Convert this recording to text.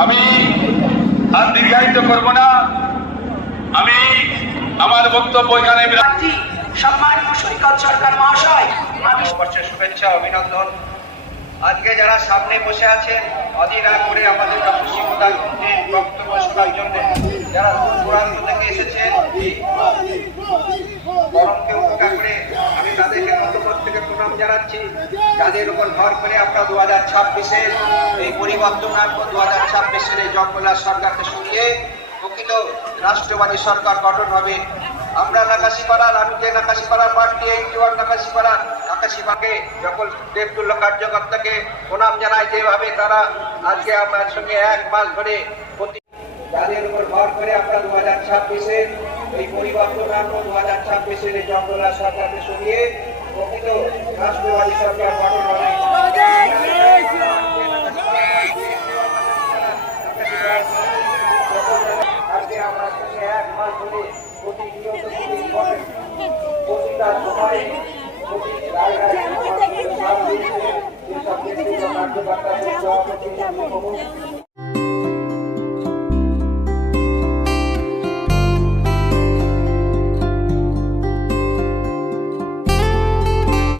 আমি আর দীর্ঘায়িত করব না। আমি আমার বক্তব্য এখানে সম্মানীয় সৈকত সরকার মহাশয়, আমি বর্ষের শুভেচ্ছা অভিনন্দন। আজকে যারা সামনে বসে আছেন অধীরা করে আমাদের খুশি প্রধানমন্ত্রীর বক্তব্য শোনার জন্য, যারা দূর দূরান্ত থেকে এসেছেন গরমকে উপেক্ষা করে, আমি তাদেরকে মধ্যপ্রদেশ থেকে প্রণাম জানাচ্ছি। যাদের উপর ভর করে আমরা 2026-এর এই পরিবর্তন আনবো, 2026-এর এই জঙ্গলার সরকারকে সরিয়ে প্রকৃত রাষ্ট্রবাদী সরকার গঠন হবে। আমরা নাকাশিপাড়ার, আমি যে নাকাশিপাড়ার প্রার্থী, এই নাকাশিপাড়াকে যখন দেবতুল্য কার্যকর্তাকে প্রণাম জানাই, যেভাবে তারা আজকে আমার সঙ্গে 1 মাস ধরে যাদের উপর ভর করে আমরা 2026-এর এই পরিবর্তন আনবো, 2026-এর এই জঙ্গলার সরকারকে সরিয়ে প্রকৃত রাষ্ট্রবাদী সরকার গঠন হবে। আজকে আমরা সঙ্গে 1 মাস ধরে প্রতিনিয়ত প্রতিটা সময় কার্যকর্তা